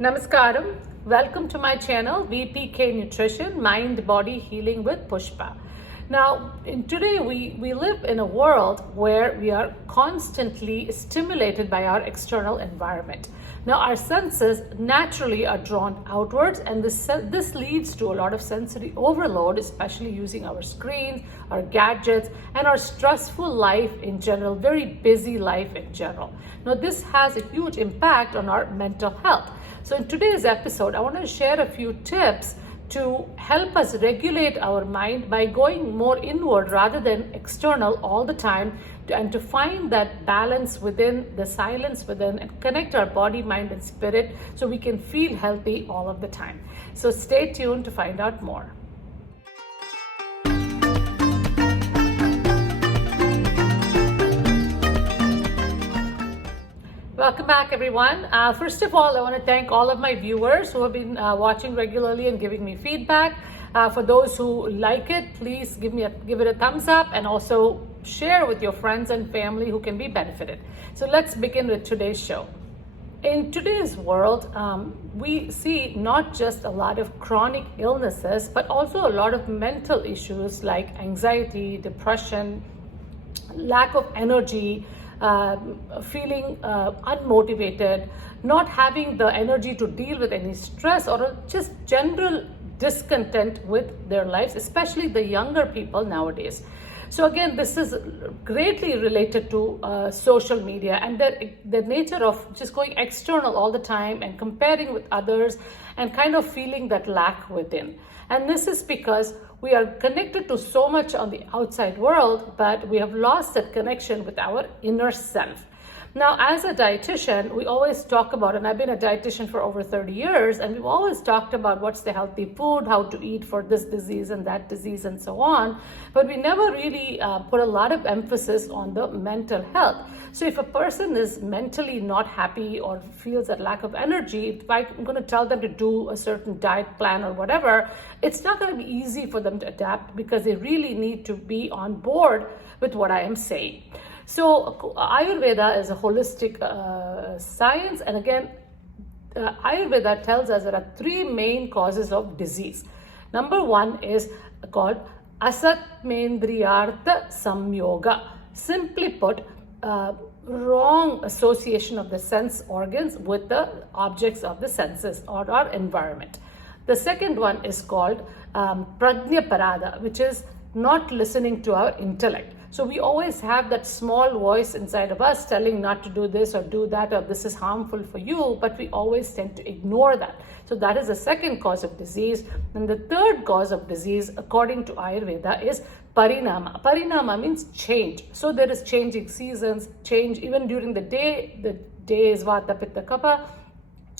Namaskaram. Welcome to my channel VPK Nutrition, Mind Body Healing with Pushpa. Now, today we live in a world where we are constantly stimulated by our external environment. Now, our senses naturally are drawn outwards, and this leads to a lot of sensory overload, especially using our screens, our gadgets, and our stressful life in general, very busy life in general. Now, this has a huge impact on our mental health. So in today's episode, I want to share a few tips to help us regulate our mind by going more inward rather than external all the time, and to find that balance within, the silence within, and connect our body, mind, and spirit so we can feel healthy all of the time. So stay tuned to find out more. Welcome back, everyone. First of all, I want to thank all of my viewers who have been watching regularly and giving me feedback. For those who like it, please give it a thumbs up, and also share with your friends and family who can be benefited. So let's begin with today's show. In today's world, we see not just a lot of chronic illnesses, but also a lot of mental issues like anxiety, depression, lack of energy, feeling unmotivated, not having the energy to deal with any stress, or just general discontent with their lives, especially the younger people nowadays. So again, this is greatly related to social media and the nature of just going external all the time and comparing with others and kind of feeling that lack within. And this is because we are connected to so much on the outside world, but we have lost that connection with our inner self. Now, as a dietitian, we always talk about, and I've been a dietitian for over 30 years, and we've always talked about what's the healthy food, how to eat for this disease and that disease and so on, but we never really put a lot of emphasis on the mental health. So if a person is mentally not happy or feels that lack of energy, if I'm going to tell them to do a certain diet plan or whatever, it's not going to be easy for them to adapt, because they really need to be on board with what I am saying. So Ayurveda is a holistic science, and again, Ayurveda tells us there are three main causes of disease. Number one is called Asatmendriyaartha Samyoga. Simply put, wrong association of the sense organs with the objects of the senses or our environment. The second one is called Prajna Parada, which is not listening to our intellect. So we always have that small voice inside of us telling not to do this or do that, or this is harmful for you, but we always tend to ignore that. So that is the second cause of disease. And the third cause of disease, according to Ayurveda, is parinama. Parinama means change. So there is changing seasons, change even during the day is Vata, Pitta, Kapha,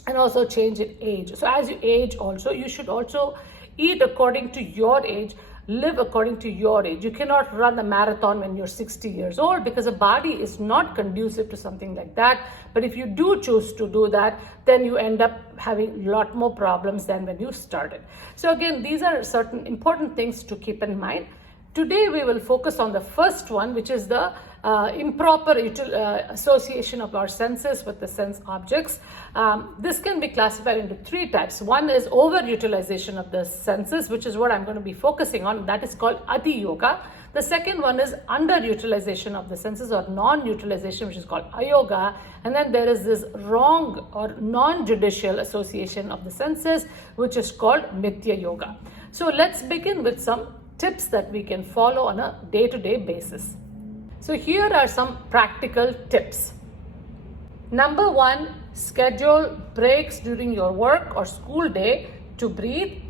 and also change in age. So as you age also, you should also eat according to your age, live according to your age. You cannot run a marathon when you're 60 years old, because the body is not conducive to something like that. But if you do choose to do that, then you end up having a lot more problems than when you started. So again, these are certain important things to keep in mind. Today we will focus on the first one, which is the improper association of our senses with the sense objects. This can be classified into three types. One is overutilization of the senses, which is what I'm going to be focusing on. That is called Ati Yoga. The second one is underutilization of the senses, or non-utilization, which is called Ayoga. And then there is this wrong or non-judicial association of the senses, which is called Mithya Yoga. So let's begin with some tips that we can follow on a day-to-day basis. So here are some practical tips. Number one, schedule breaks during your work or school day to breathe.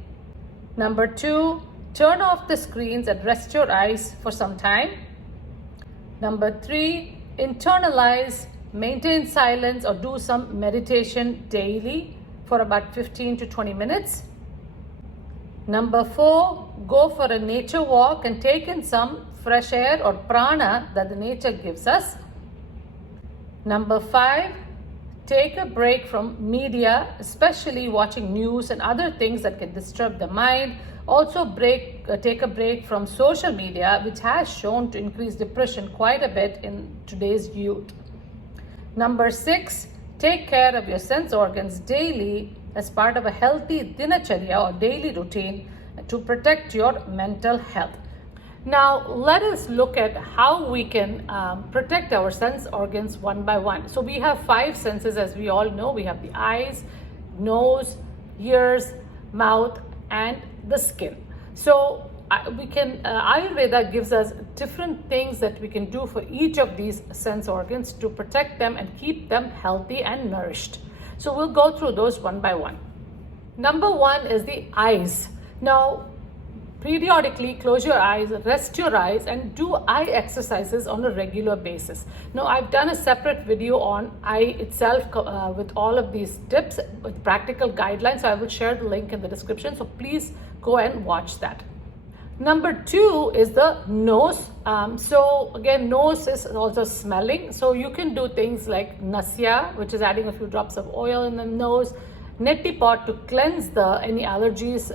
Number two, turn off the screens and rest your eyes for some time. Number three, internalize, maintain silence, or do some meditation daily for about 15 to 20 minutes. Number four, go for a nature walk and take in some fresh air or prana that the nature gives us. Number five, take a break from media, especially watching news and other things that can disturb the mind. Also take a break from social media, which has shown to increase depression quite a bit in today's youth. Number six, take care of your sense organs daily as part of a healthy dinacharya or daily routine to protect your mental health. Now, let us look at how we can protect our sense organs one by one. So, we have 5 senses, as we all know. We have the eyes, nose, ears, mouth, and the skin. So, Ayurveda gives us different things that we can do for each of these sense organs to protect them and keep them healthy and nourished. So, we'll go through those one by one. Number 1 is the eyes. Now, periodically close your eyes, rest your eyes, and do eye exercises on a regular basis. Now, I've done a separate video on eye itself with all of these tips with practical guidelines. So I will share the link in the description. So please go and watch that. Number 2 is the nose. So again, nose is also smelling. So you can do things like nasya, which is adding a few drops of oil in the nose. Neti pot to cleanse any allergies,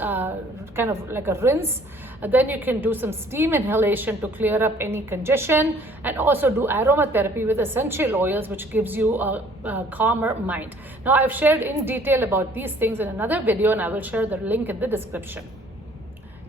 kind of like a rinse. Then you can do some steam inhalation to clear up any congestion, and also do aromatherapy with essential oils, which gives you a calmer mind. Now, I've shared in detail about these things in another video, and I will share the link in the description.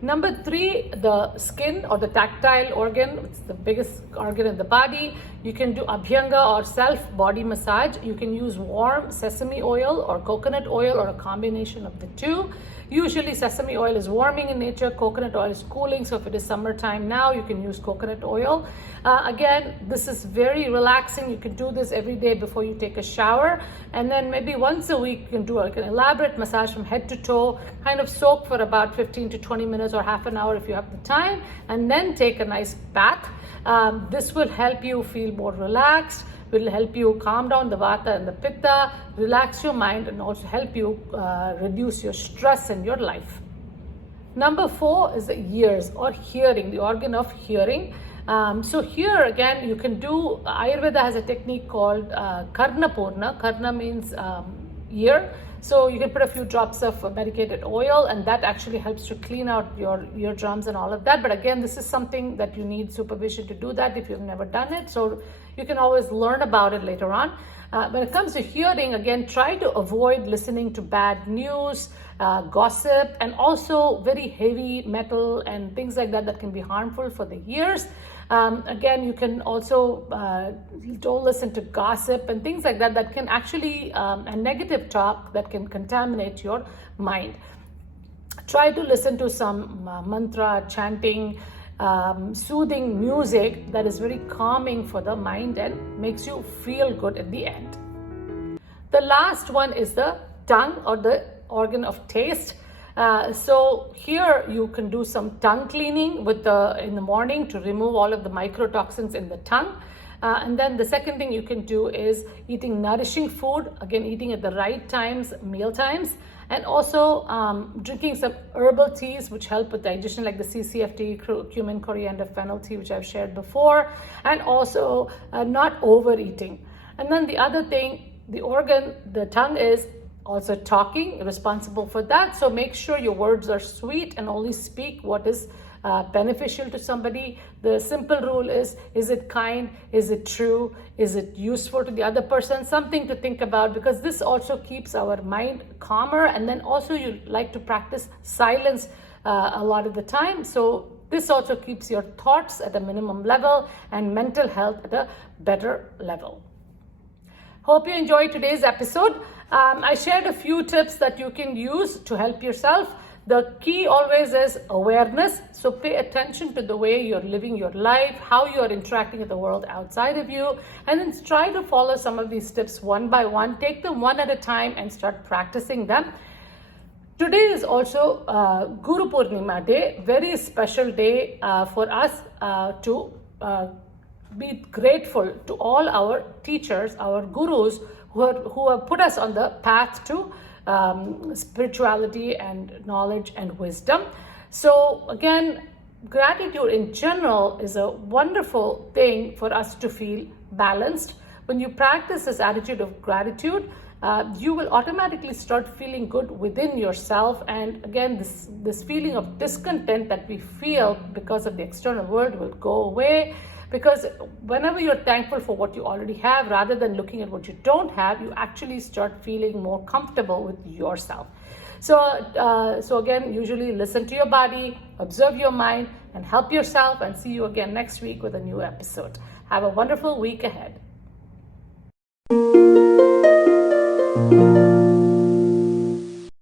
Number 3, the skin or the tactile organ. It's the biggest organ in the body. You can do abhyanga or self body massage. You can use warm sesame oil or coconut oil or a combination of the two. Usually sesame oil is warming in nature, coconut oil is cooling. So if it is summertime now, you can use coconut oil. Again, this is very relaxing. You can do this every day before you take a shower. And then maybe once a week, you can do like an elaborate massage from head to toe, kind of soak for about 15 to 20 minutes or half an hour if you have the time, and then take a nice bath. This will help you feel more relaxed, will help you calm down the vata and the pitta, relax your mind, and also help you reduce your stress in your life. Number 4 is the ears or hearing, the organ of hearing. So here again, you can do, Ayurveda has a technique called Karna Purna. Karna means ear. So you can put a few drops of medicated oil, and that actually helps to clean out your eardrums and all of that. But again, this is something that you need supervision to do that if you've never done it. So you can always learn about it later on. When it comes to hearing, again, try to avoid listening to bad news, gossip, and also very heavy metal and things like that that can be harmful for the ears. Again, you can also don't listen to gossip and things like that that can actually, and negative talk that can contaminate your mind. Try to listen to some mantra, chanting, soothing music that is very calming for the mind and makes you feel good at the end. The last one is the tongue or the organ of taste. So here you can do some tongue cleaning in the morning to remove all of the microtoxins in the tongue. And then the second thing you can do is eating nourishing food, again eating at the right times, meal times, and also drinking some herbal teas which help with digestion, like the CCFT, cumin, coriander, fennel tea, which I've shared before, and also not overeating. And then the other thing, the organ, the tongue is also talking, responsible for that. So make sure your words are sweet and only speak what is beneficial to somebody. The simple rule is it kind? Is it true? Is it useful to the other person? Something to think about, because this also keeps our mind calmer. And then also you like to practice silence a lot of the time. So this also keeps your thoughts at a minimum level and mental health at a better level. Hope you enjoyed today's episode. I shared a few tips that you can use to help yourself. The key always is awareness. So pay attention to the way you're living your life, how you are interacting with the world outside of you, and then try to follow some of these tips one by one. Take them one at a time and start practicing them. Today is also Guru Purnima Day, very special day for us to be grateful to all our teachers, our gurus, who have put us on the path to spirituality and knowledge and wisdom. So again, gratitude in general is a wonderful thing for us to feel balanced. When you practice this attitude of gratitude, you will automatically start feeling good within yourself. And again, this feeling of discontent that we feel because of the external world will go away. Because whenever you're thankful for what you already have, rather than looking at what you don't have, you actually start feeling more comfortable with yourself. So again, usually listen to your body, observe your mind, and help yourself, and see you again next week with a new episode. Have a wonderful week ahead.